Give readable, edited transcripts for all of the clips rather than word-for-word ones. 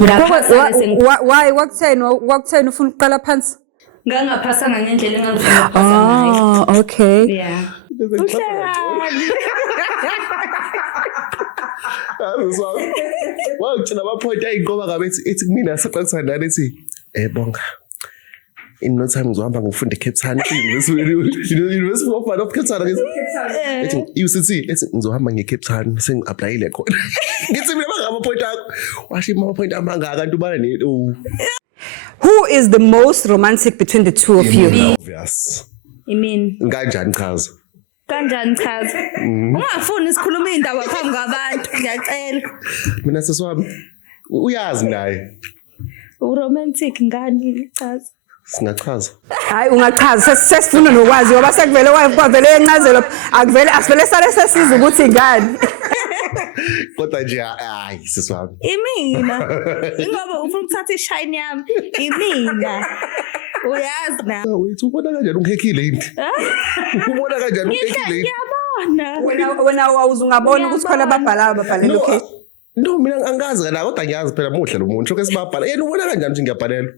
Why wakutheni ufuna ukuqala phansi? Ngangaphasanga ngendlela engangifuna ukuphasa ngayo. Oh, okay. Yeah. Wangitshela ama-point ayinqoba ngabe ethi kumina saqalisana nani ethi bonga in no time ngizohamba ngifunda eCape Town University of Cape Town ethi UCT ethi ngizohamba ngeCape Town sengi-applyile khona ngithi mina bangama-point akho washo ama-point amangaka kanti ubana Who is the most romantic between the two of you? Obvious. Kanjani chaza? Kanjani chaza? Ungafuni isikhuluma indaba phambi kwabantu ngiyacela. Mina sesiwami uyazi naye. Uromantic ngani chaza? Singachaza. Hayi ungachaza sesifuna nokwazi ngoba sekuvele kwavele encazelo akuvele asivele sale sesiza ukuthi ngani. Kodwa nje hayi sesiwami. Imina. Ingoba ufuna ukuthatha ishine yami. Imina. Uyazi na. Wethu ubona kanjani ungekhile yini? Ubona kanjani ungekhile yini? Ngiyabona. Wena awuzungabona ukuthi khona babhalela okay. No mina angazi kana kodwa ngiyazi phela muhle lo muntu shoke sibabhala. Yena ubona kanjani ukuthi ngiyabhalelwa?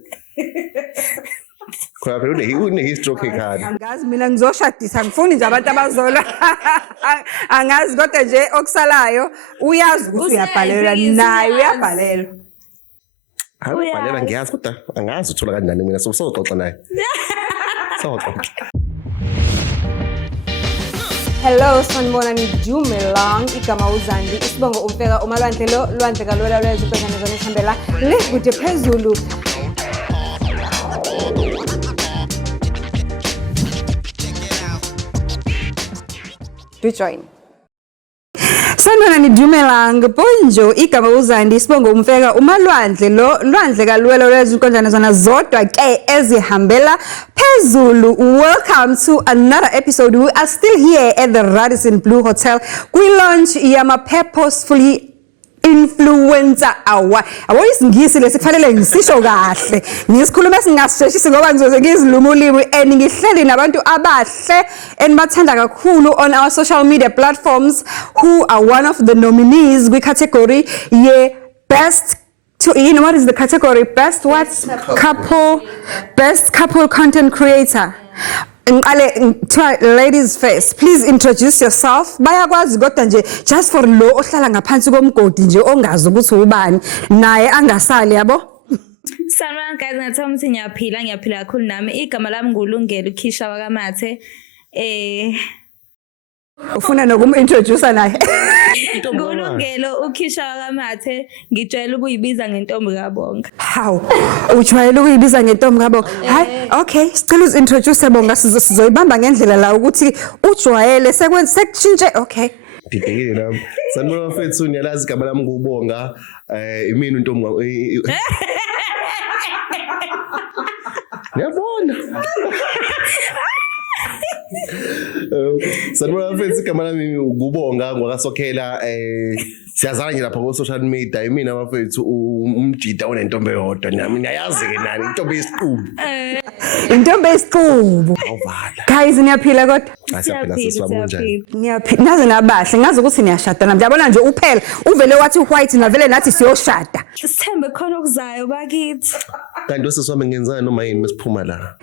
Khona phela une-history ekhaya. Angazi mina ngizoshadisa angifuni nje abantu abazola. Angazi kodwa nje okusalayo uyazi ukuthi uyabhalelwa naye uyabhalelwa. Hayi ubhalela ngiyazi kodwa angazi uthola kanjani mina sozoxoxa naye. Sozoxoxa. Hello, sanibona nidumelang igama uZandi isibongo umfeka umalwandle lo lwandle kalwela lweziqhekane zonihambela lekude phezulu. Do join. Sanibona nidumelang bonjo igama uZandi isibongo umfeka umalwandle lo lwandle kalwela lweziqhekane zona zodwa ke ezihambela phezulu. Welcome to another episode. We are still here at the Radisson Blu Hotel. We launch yama purposefully influencer hour. Abo isingisi lesikufanele ngisisho kahle. Ngisikhuluma singasisheshisi ngoba ngizoze ngiziluma ulimi and ngihleli nabantu abahle enibathanda kakhulu on our social media platforms who are one of the nominees kwi category ye best you know what is the category? Best what? Best couple content creator. Ladies first, please introduce yourself. Bayakwazi kodwa nje just for lo ohlala ngaphansi komgodi nje ongazi ukuthi ubani naye angasali yabo. Sanibona guys, ngathoma ukuthi ngiyaphila kakhulu nami. Igama lami nguLungelo Khisha wakaMathe. Ufuna nokumintroduce naye. Ngulungelo uKhisha wakaMathe ngijwayele ukuyibiza ngentombi kaBonga. How? Ujwayele ukuyibiza ngentombi kaBonga. Hayi, okay, sicela uzintroduce Bonga sizoyibamba ngendlela la ukuthi ujwayele sekushintshe okay. Ngidekile nami. Sanibona bafethu niyalazi igama lami nguBonga. Imini untombi. Ngiyabona. Sanibona bafethu igama lami nguBonga ngwakasokhela siyazana nje lapha ku social media imina bafethu umjida onentombi eyodwa nami ngiyayazi ke nani intombi yesiqubu. Intombi yesiqubu. Awuvala. Guys niyaphila kodwa? Siyaphila sisiwami kanjani? Niyaphila nazo nabashe ngazi ukuthi niyashada nami. Ngiyabona nje uphela uvele wathi white navele nathi siyoshada. Sithembe khona okuzayo bakithi. Kanti weseswami ngenzani noma yini mesiphuma la?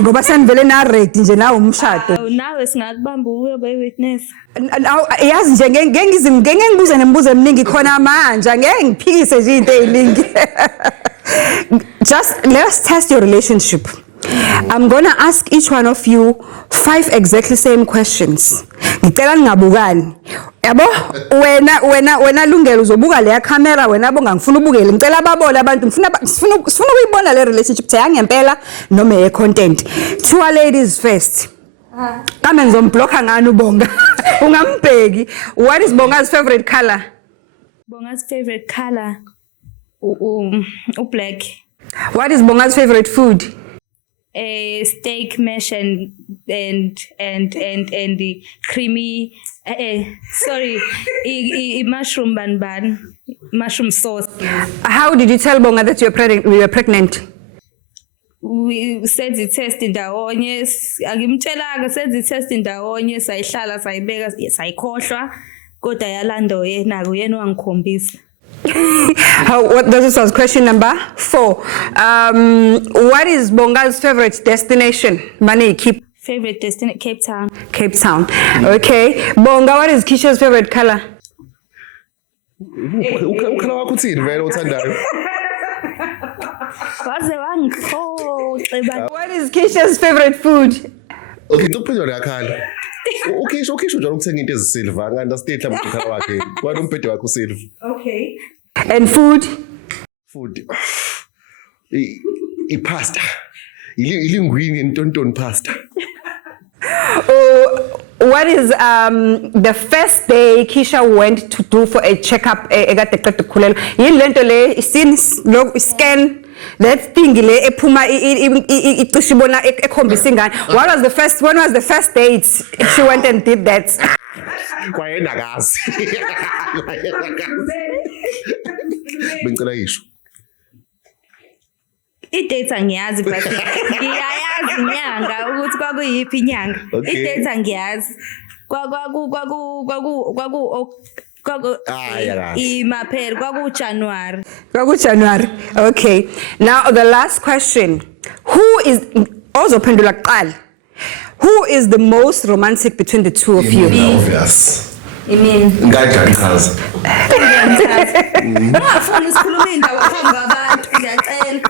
Ngoba senivele na ready nje nawo umshado. Nawe singakubamba ube witness. Yazi nje ngeke ngibuze nemibuzo eminingi khona manje ngeke ngiphikise nje into eziningi. Just let's test your relationship. I'm going to ask each one of you 5 exactly same questions. Ngicela ningabukani. Yabo wena Lungelo uzobuka le camera wena Bonga ngifuna ubukele ngicela babone abantu sifuna ukuyibona le relationship tha ngempela noma ye content. Two ladies first. Kame ngizomblocka ngani uBonga. Ungambheki. What is Bonga's favorite color? Bonga's favorite color black. What is Bonga's favorite food? Steak mash and the creamy sorry mushroom ban mushroom sauce. How did you tell Bonga that you were pregnant? We said the test ndawonye angimtshelanga senze test ndawonye sayihlala sayibeka sayikhohlwa kodwa yalando yena uyena wangikhombisa. This was question number 4. What is Bonga's favorite destination? Money, keep Favorite destination, Cape Town. Cape Town. Okay. Bonga, what is Keisha's favorite color? Ukhala wakho uthini vele othandayo? Waze wangikhoxe What is Keisha's favorite food? Okay, ngizophendula ngakhala. Ukhisho njalo ukuthenga into ezisilver, ngi-understand mhlawumbe ukhala wakhe. Kwani umphethe wakhe usilver. Okay. And food? Food. Pasta. Ilingwini ntonton pasta. What is the first day Keisha went to do for a checkup? Ekade qeda ukukhulelwa. Yini lento le scan that thing le ephuma icishe ibona ekhombisa ingane. When was the first date she went and did that? Kwayena kazi. Bengicela isho. I-dates angiyazi but ngiyayazi inyanga ukuthi kwakuyiphi inyanga. I-dates angiyazi. Imaphela kwakuJanuary. January. Okay. Now the last question. Who is the most romantic between the two of you? Obvious. Imini. Ngajani chaza. Ngafuna isikhuluma indawo phambi kwabantu ngiyacela.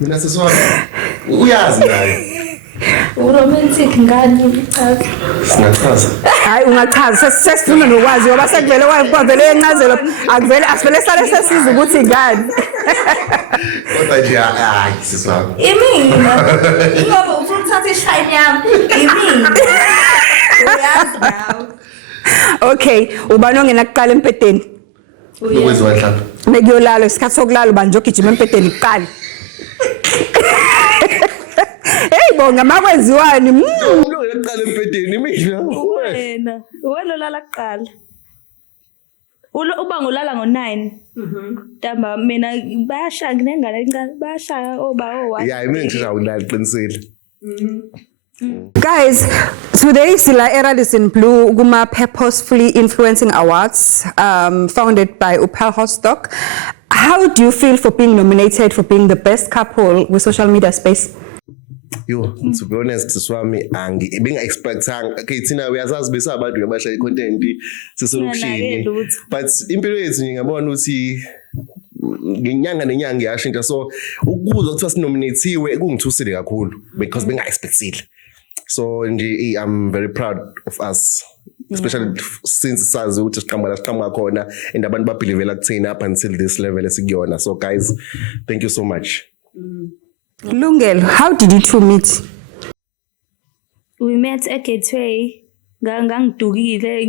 Mina sisona. Uyazi naye. Uromantic ngani uchaza? Singachaza. Hayi ungachaza sesifuna nokwazi ngoba sekuvele kwavele encazelo akuvele asivele sale sesiza ukuthi ngani. Kodwa nje hayi sisona. Imini. Ngoba ufuna ukuthatha ishine yami. Imini. Uyazi nawe. Okay, ubani ongena kuqala empedeni? Ukwenziwa mhlawumbe. Mekuyolala isikhathi sokulala ubanje ogijima empedeni kuqala. Hey Bonga makwenziwani? Umuntu ongena kuqala empedeni mina. Wena lala kuqala. Uba ngolala ngo9. Ntamba mina bayashaya nginengane encane bayashaya oba Yeah, mina ngishaya ulala qinisile. Guys, today Sila Erald in Blue Guma Purposefully Influencing Awards, founded by Upal Hostock. How do you feel for being nominated for being the best couple with social media space? Yo, to be honest, Swami, being expecting, okay, Tina, we are as best about your masha content, but imperials in a one who see Ginyanga and Yang Yashinta. So, who was nominated, we're going to see the cool because being expected. So, I'm very proud of us, especially since Sazu just come corner and the band believe up until this level as a So, guys, thank you so much. Lungelo, how did you two meet? We met at Gateway. Ngangidukile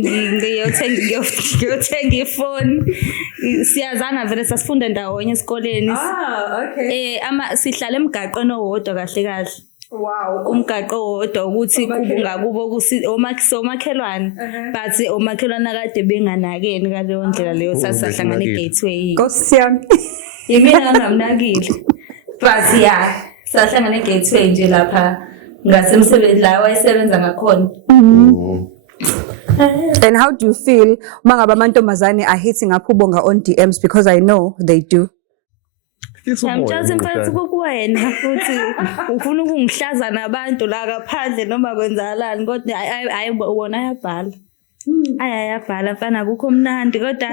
ngiyothenga ifoni siyazana vele sasifunda ndawonye esikoleni Okay. sihlala emgaqweni owodwa kahle kahle. Wow. Umgaqo owodwa ukuthi kungakubo omakhelwane but omakhelwane akade benganakeni ngaleyo ndlela leyo sasahlangana eGateway. Nkosiyami. Yimina ngamnakile. But yeah, sahlangana eGateway nje lapha ngasemsebenzi la wayesebenza ngakhona. And how do you feel mangaba amantombazane are hitting up uBonga on DMs, because I know they do? Ngiyamtshela mfethu kokuwena ukuthi ufuna ukungihlaza nabantu la kaphandle noma kwenzakalani kodwa ayibona ayabhala. Ayabhala mfana kukho mnandi kodwa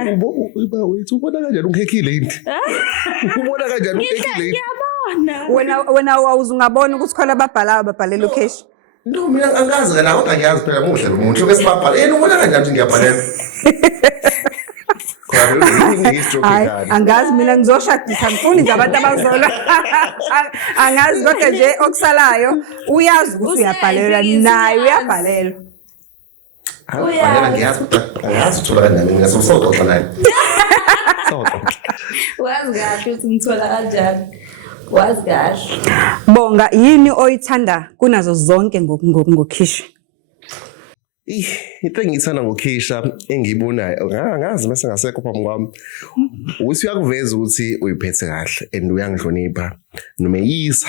wethu ubona kanjani ungekhile yini? Ubona kanjani ungekhile yini? ngiyabona. Wena awuzungabona ukuthi khona babhala location. No, mina angazi kana kodwa ngiyazi phela muhle lo muntu bese babhala. Ubona kanjani ukuthi ngiyabhalela? Angazi mina ngizoshadisa ngifuni nje abantu abazola. Angazi kodwa nje okusalayo uyazi ukuthi uyabhalela naye uyabhalela. Uyabhalela ngiyazi kodwa angazi uthola kanjani mina sosoxoxa naye. Wazi kahle ukuthi ngithola kanjani. Wazi kahle. Bonga yini oyithanda kunazo zonke ngokhisha? Into engiyithanda ngoKhisha engiyibonayo angazi mase ngasekho phambi kwami ukuthi uyakuveza ukuthi uyiphethe kahle and uyangihlonipha noma yisa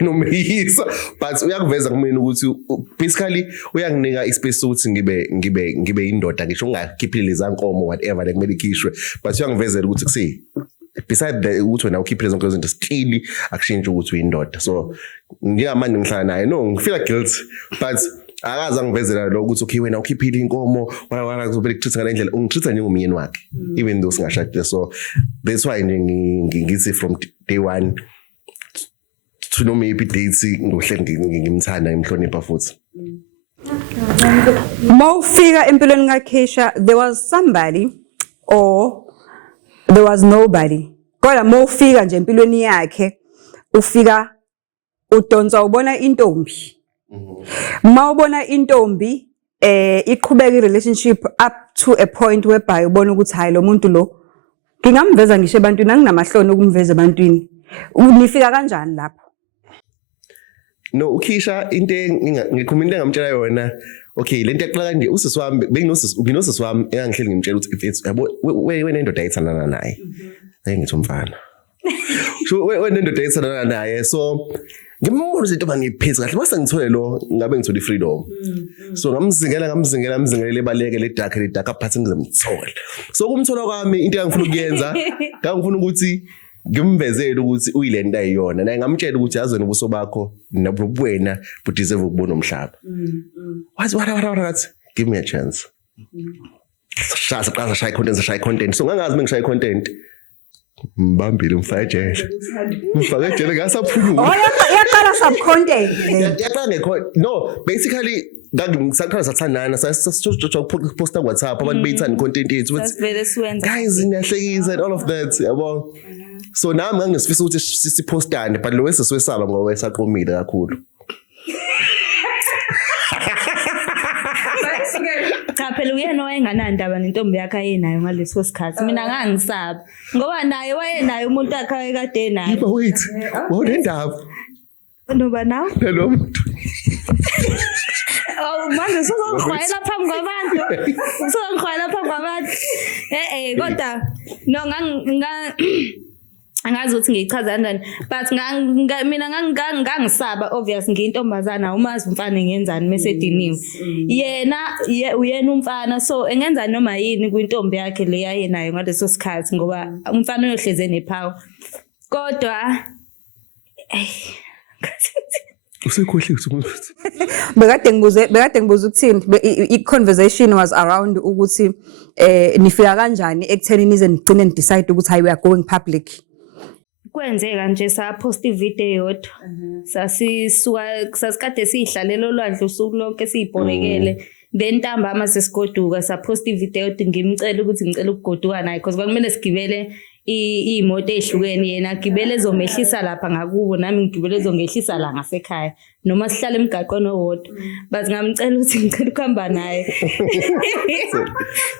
nomeyisa but uyakuveza kumina ukuthi basically uyanginika ispace ukuthi ngibe indoda ngisho ungakhiphile lezankomo whatever like kumele ikhishwe but uyangivezela ukuthi kusi beside the ukuthi wena ukhiphile zonke izinto still akushintshe ukuthi uyindoda so njengamanje ngihlala naye no ngifeel guilty but akaza ngivezela lo ukuthi okay wena ukhiphile inkomo wala kuzobele kuthitha ngale ndlela ungithitha njengomyeni wakhe even though singashadile so that's why ngithi from day one to know maybe dates ngohle ngimthanda ngimhlonipha futhi Mawufika empilweni kaKeisha there was somebody or there was nobody kodwa mawufika nje empilweni yakhe ufika udonsa ubona intombi mawubona intombi iqhubeka irelationship up to a point whereby ubona ukuthi hayi lo muntu lo ngingamveza ngisho ebantwini anginamahloni ukumveza ebantwini unifika kanjani lapho no uKeisha into ngikhuluma into engamtshela yona okay lento yaqala kanje usisi wami benginosisi wami engangihleli ngimtshela ukuthi if yabo wena indoda ayithandana naye ngithi umfana so wena indoda ayithandana naye so ngimubona izinto bangipheza kahle mase ngithole lo ngabe ngithola ifreedom so ngamzingela lebaleke le dark apart ngizomthola so kumthola kwami into engifuna ukuyenza ngangifuna ukuthi ngimvezele ukuthi uyilento ayiyona naye ngamtshela ukuthi yazweni ubuso bakho nabuwena budeserve ukubona umhlaba what give me a chance shy content so ngangazi mengishaye content mbambile mfajele ngasaphulula yaqala sub content yaqala no basically ngisaqala sathandana posta WhatsApp abantu beyithanda content yethu guys niyahlekisa and all of that yabo so nami ngangisifisa ukuthi sipostane but lo weseswesaba ngoba wesaqomile kakhulu cha phela uyena wayenganandaba nentombi yakhe ayenayo ngaleso sikhathi mina ngangisaba ngoba naye wayenayo umuntu wakhe ayekade naye but wait wawunendaba noba nawo lo muntu manje sozokhwela phambi kwabantu kodwa no angazi ukuthi ngichaza kanjani but mina ngangisaba obvious ngiyintombazana umazi umfana ngenzani mesediniwe uyena umfana so engenza noma yini kwintombi yakhe le yayenayo ngaleso sikhathi ngoba umfana uyohleze nepower kodwa usekhohle ukuthi bekade ngibuza ukuthini i-conversation was around ukuthi nifika kanjani ekuthenini nize nigcine decide ukuthi hayi we are going public kwenzeka nje sapost ivideo yodwa sasikade sihlalela olwandle usuku lonke siyibhorekele then ntambama sesigoduka sapost ivideo yodwa ngimcela ukuthi ngicela ukugoduka naye because kwakumele sigibele imoto ehlukene yena gibele ezomehlisa lapha ngakubo nami ngigibele ezongehlisa la ngasekhaya noma sihlala emgaqweni owodwa but ngamcela ukuthi ngicela ukuhamba naye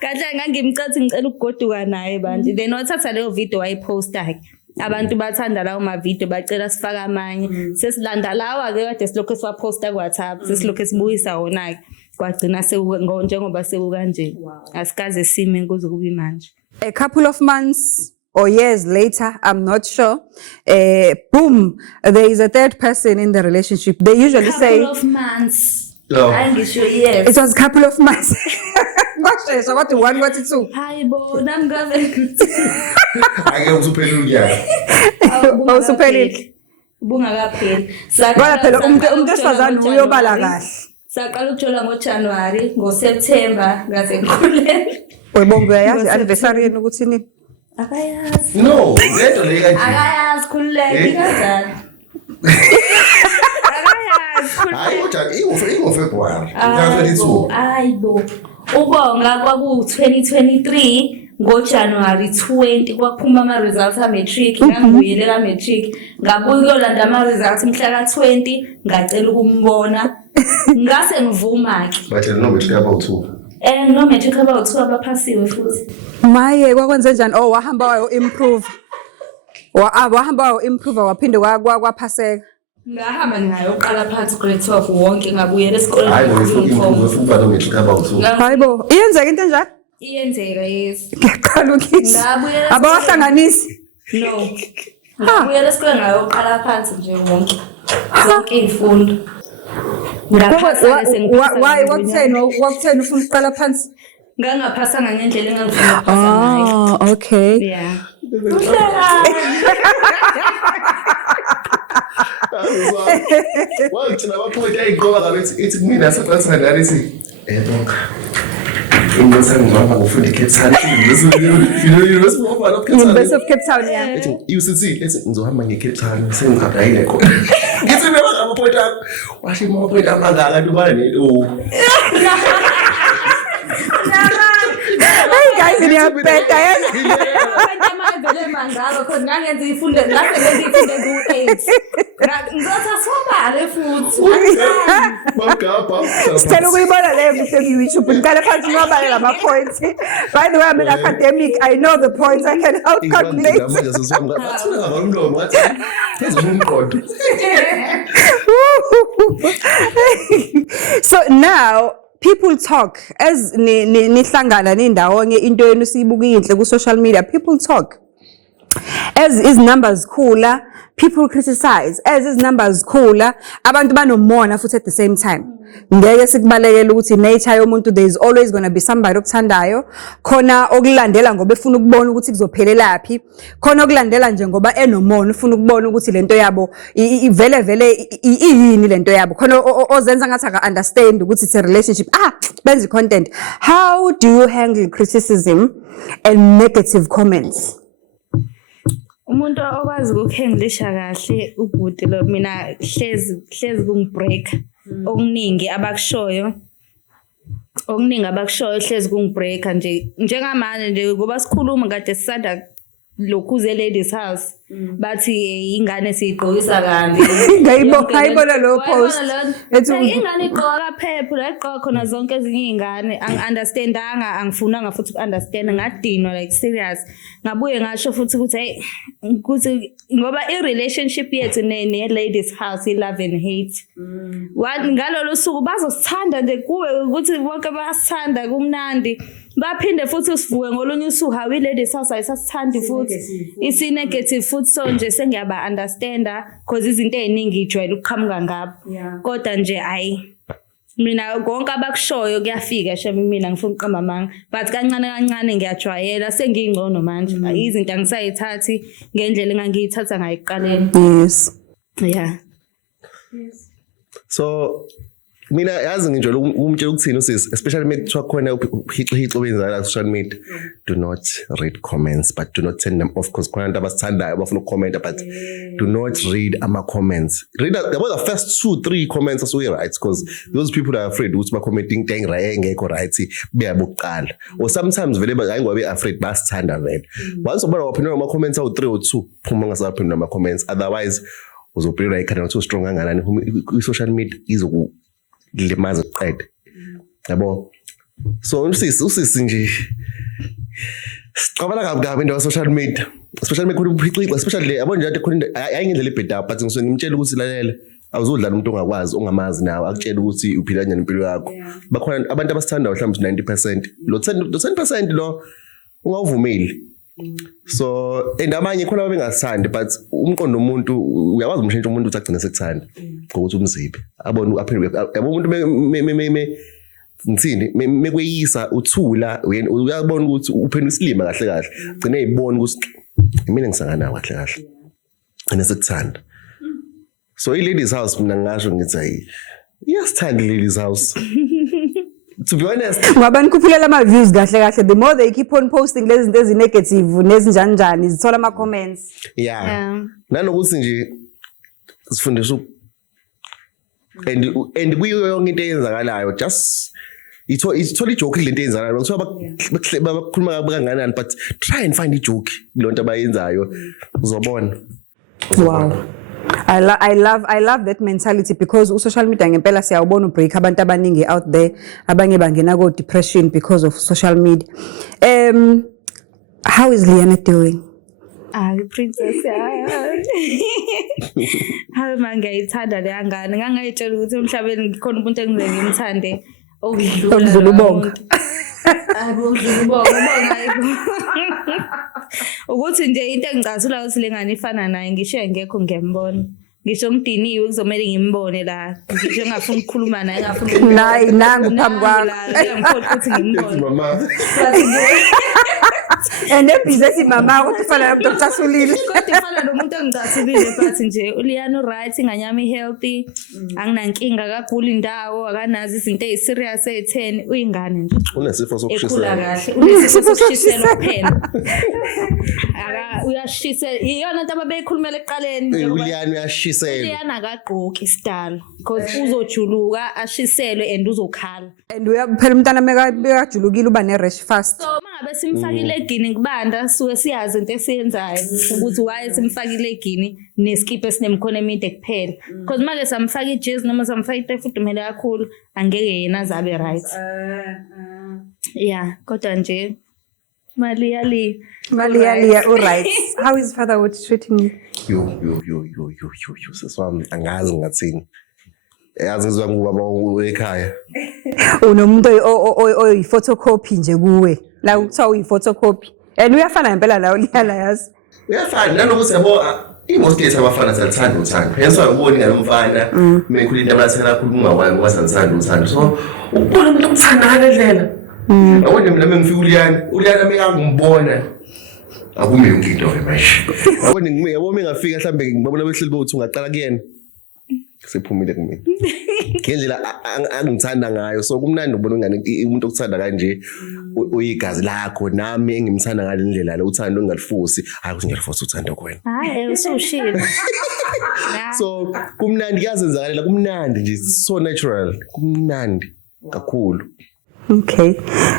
kahle ngangimcela ukuthi ngicela ukugoduka naye bandle then wathatha leyo video wayiposta ke abantu bathanda lawo ma video bacela sifaka amanye sesilanda lawa ke kade silokho siwaposta ku WhatsApp sesilokho sibuyisa wona ke kwagcina njengoba sekukanje asikaze sime kuze kube manje a couple of months or years later, I'm not sure. Boom, there is a third person in the relationship. They usually say couple of months. No. I'm sure yes. It was a couple of months. So what to one, what to two? Hi, bo, I'm going. I get to pay you. Oh, super it. Bunga kaphela. Ngoba phela umuntu esifazana uyobala kahle. Saqala ukuthola ngoJanuary, ngoSeptember ngaze ngikhulele. Oyibonga yazi anniversary yenu ukuthi nini? Akayazi. No, lento le kanje. Akayazi khululeke kanjani. Hayi uJanuary, ingoFebruary. 2022. Hayibo. Ubonga kwaku 2023 ngoJanuary 20 kwaphuma ama results a matric ngangibuyele ka matric ngabuya uyolanda ama results mhla ka 20 ngacela ukumbona ngase ngivuma ke. But no matric about 2. No matric about 2 abaphasiwe futhi. Maye kwakwenze njani? Oh wahamba wayo improve. Wahamba wayo improve waphinde kwaphaseka. Ngahamba ngayo oqala phansi grade 12 wonke ngabuyela esikoleni. Hayi ngifuna no matric about 2. Hayibo, iyenzeka into enjalo? Iyenzeka yes. Ngiyaqala ukizwa. Ngabuyela. Abawahlanganisi? No. Ngiyela esikoleni ngayoqala phansi nje wonke. Zonke izifundo. Why wakutheni ufuna ukuqala phansi? Ngangaphasanga ngendlela engangifuna ukuphasa ngayo. Oh, okay. Yeah. Wathi nabaphoti ayigqoka ngabe ethi kumina saqathana nalithi bonga. Ingithanda ngihamba ngifunda eCape Town. University of Cape Town, yeah. Ethi UCT ethi ngizohamba ngeCape Town sengicabhayile khona. Ngithi mina amaphoti akho washo amaphoti amangaka lubane Hey guys, ngiyabheda yena. Vele mangalo khona ngangenza ifunde lapho ngifunde ku8. Ngizothi asobale futhi. Magaba. Sicela ukuyibona le video ku-YouTube. Ngicela phansi ngibale lama points. By the way, I'm an academic. I know the points. I can help calculate. So now people talk as nihlangana nindawonye into yenu siyibuka inhle ku social media. People talk as is numbers khula, people criticize as is numbers khula, abantu banomona futhi at the same time. Ngeke sikubalekela ukuthi nature yomuntu there is always going to be somebody okuthandayo, khona okulandela ngoba efuna ukubona ukuthi kuzophelelaphi, khona okulandela nje ngoba enomona ufuna ukubona ukuthi lento yabo vele iyini lento yabo, khona ozenza ngathi aka understand ukuthi it's a relationship. Benza content. How do you handle criticism and negative comments? Umuntu okwazi ukuhandlisha kahle ubhuti lo mina hlezi kungibreak okuningi abakushoyo hlezi kungibreaka nje njengamanje nje ngoba sikhuluma kade sisanda lokhuze ladies house bathi ingane siyigqokisa kabi ngayibona lo post ethi ingane igqoka phepho la igqoka khona zonke ezinye izingane understandanga angifunanga futhi understand ngadinwa like serious ngabuye ngasho futhi ukuthi hey ukuthi ngoba I relationship yethu ne ladies house I love and hate ngalolu suku bazosithanda nje kuwe ukuthi bonke basithanda kumnandi baphinde futhi usivuke ngolunye usuku hawi ladies house ayisasithandi futhi isi negative futhi so nje sengiyaba understanda because izinto eziningi ijwayele ukuqhamuka ngabo kodwa nje mina konke abakushoyo kuyafika shame mina ngifuna uqamba amanga but kancane ngiyajwayela sengingcono manje izinto angisayithathi ngendlela engangiyithatha ngayo ekuqaleni. Yes. Yeah. So mina yazi nginjolo umtshela ukuthini usisi especially mekuthiwa khona uhixihixa obenzala social media, do not read comments but do not send them off because khona abantu abasithandayo abafuna ukucomment but do not read ama comments. Read about the first 2-3 comments asuke right because those people are afraid ukuthi ba commenting into engekho right beyabokuqala or sometimes vele ayingobe afraid basithanda vele once ubona waphendula ama comments awu 3 or 2 phuma ngasaphendula ama comments otherwise uzophendula ikhanda not so strong kanganani social media izoku limaza qede yabo. So usisi nje sicabala kabi into social media especially mekuphixixwa especially yabo nje khona ayingendlela ebheda but ngisuke ngimtshela ukuthi lalela awuzodlala umuntu ongakwazi ongamazi nawe akutshela ukuthi uphila njani impilo yakho. Bakhona abantu abasithanda mhlawumbe 90% lo 10% lo ungawuvumeli. So endamanye khona abengasithandi but umqondo umuntu uyakwazi umshintsha umuntu uthi agcine sekuthanda ngokuthi umzibe abone aphinde yabo umuntu ngithini mekweyisa uthula uyabona ukuthi uphenda isilima kahle kahle gcine eyibona ukuthi mina ngisangana kahle kahle ene sekuthanda. So I ladies house mina ngasho ngithi hayi iyasithanda ladies house. To be honest, ngabani kuphulela ama views kahle the more they keep on posting lezi zinto ezinegative nezinjanjani zithola ama comments. Yeah. Nanokuthi nje sifundiswa and kuyo yonke into eyenzakalayo just ithola ijoke lento eyenzakalayo ngithiwa bakhuluma kabi kanganani but try and find ijoke lonto abayenzayo uzobona. Wow. I love that mentality because social media ngempela siyawubona ubreak abantu abaningi out there abanye bangena ko depression because of social media. How is Liana doing? Princess hayi mangayithanda le ngane ngangayitshela ukuthi emhlabeni khona umuntu engizenge ngimthande okudlula ubonga. Ubonga. ukuthi nje into engicasula ukuthi lengane ifana naye ngisho engekho ngiyambona ngisho ngidiniwe kuzomela ngimbone la ngisho ngafuna ukukhuluma naye ngafuna nayi nangu phambi kwakho ngiyangikhohlwa ukuthi ngimbone mama and ebhizi mama ukuthi ufana nomuntu ocasulile kodwa ifana nomuntu engicasulile but nje uLiana right inganyama healthy anginankinga kagula indawo akanazi izinto eziserious e10 uyingane nje unesifo ekhula sokushisa kahle unesifo sokushisela kuphela uyashisela iyona into ababeyikhulumela ekuqaleni uLiana uyashisela Uliana akagqoki isitalo because uzojuluka ashiselwe and uzokhala and uyaphela umntana mekajulukile uba ne-rash fast so mangabe simfakile egini kubanda suke siyazi into esiyenzayo ukuthi why simfakile egini neskipa esinemkhono emide kuphela because manje samfaka ijezi noma samfaka itefudumele kakhulu angeke yena azabe right yeah kodwa nje Malia, alright. How is fatherhood treating you? Yo. Seswami angazi ngathini. Yazi ngizwa ngubaba ekhaya. Unomuntu oyi-photocopy nje kuwe. La kuthiwa uyi-photocopy. And uyafana ngempela la uLiana yazi. Uyafana nanokuthi yabo imost case abafana siyathanda uthando. Phela uboni ngalomfana mekhulu into abathela kakhulu ngoba siyathanda uthando. So ubona umuntu okuthanda ngalendlela. Awona mina mengifika uLiana mengangibona akumi yonke into manje awona yabo mengafika mhlambe ngibabona behleli bothi ungaqala kuyena sephumile kumina ngendlela angithanda ngayo so kumnandi ubona ungane umuntu okuthanda kanje uyigazi lakho nami engimthanda ngalendlela la uthando ngalifusi hayi ukuthi ngiyalifusa uthando kwena hayi usushilo so kumnandi kuyazenzakalela kumnandi nje so natural kumnandi kakhulu. Okay.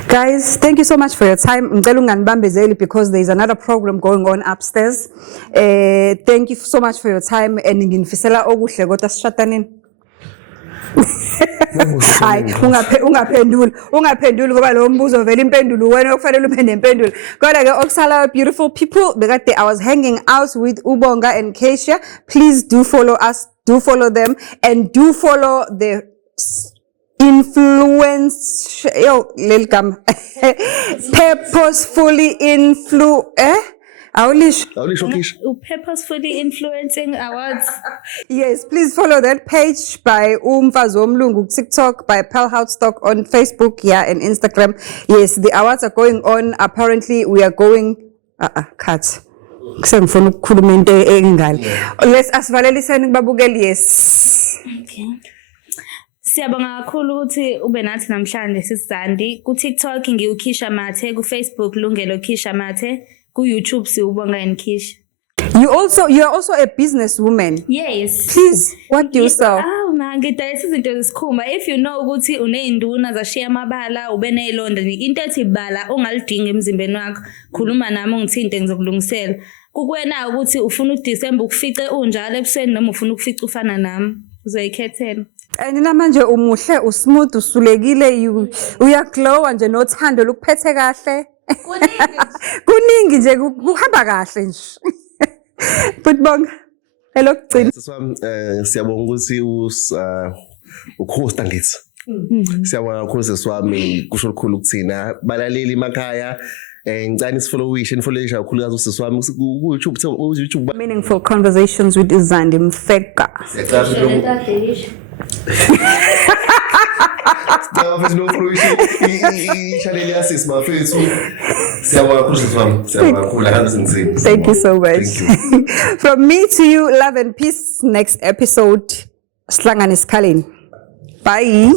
Guys, thank you so much for your time. Ngicela unganibambezeli because there is another program going on upstairs. Thank you so much for your time and nginifisela okuhle kodwa sishataneni. Hayi, ungaphenduli ngoba lo mbuzo vele impendulo wena okufanele ube nempendulo. Kodwa ke okusala beautiful people bekade I was hanging out with Ubonga and Keisha. Please do follow us, do follow them and do follow the influence purposefully purposefully influencing awards. Yes, please follow that page by Umfazi Womlungu TikTok, by Pearlhouse on Facebook, and Instagram. Yes, the awards are going on. Apparently we are going cut. Kusengifuna ukukhuluma into engale. Let's asivaleliseni babukeli. Yes. Okay. Siyabonga kakhulu ukuthi ube nathi namhlanje sisizandi ku TikTok ngiuKeisha Mathe, ku Facebook Lungelo Keisha Mathe, ku YouTube siubonga and Keisha. You are also a businesswoman. Yes. Please, what do you sell? Ngidayisa izinto zesikhumba. If you know ukuthi uneyinduna zashiya amabala ube nezilonda into ethi bala ongalidinga emzimbeni wakho khuluma nami ungithinte ngizokulungisela. Kukwena ukuthi ufuna uDecember ukufice unjalo ebusweni noma ufuna ukufica ufana nami uzoyikhethela. And namanje umuhle usmooth usulekile uyaglow nje nothando lokuphethe kahle kuningi nje kuhamba kahle nje but bonga hello kugcina siswami siyabonga ukuthi ukhosta ngithi siyabonga kakhulu siswami kusho ukukhulu kuthina balaleli emakhaya ngicela sifollowishe kakhulukazi usiswami ku YouTube Meaningful Conversations with Zandi Mfeka. Thank you so much. From me to you, love and peace. Next episode, Slangani Skalin. Bye.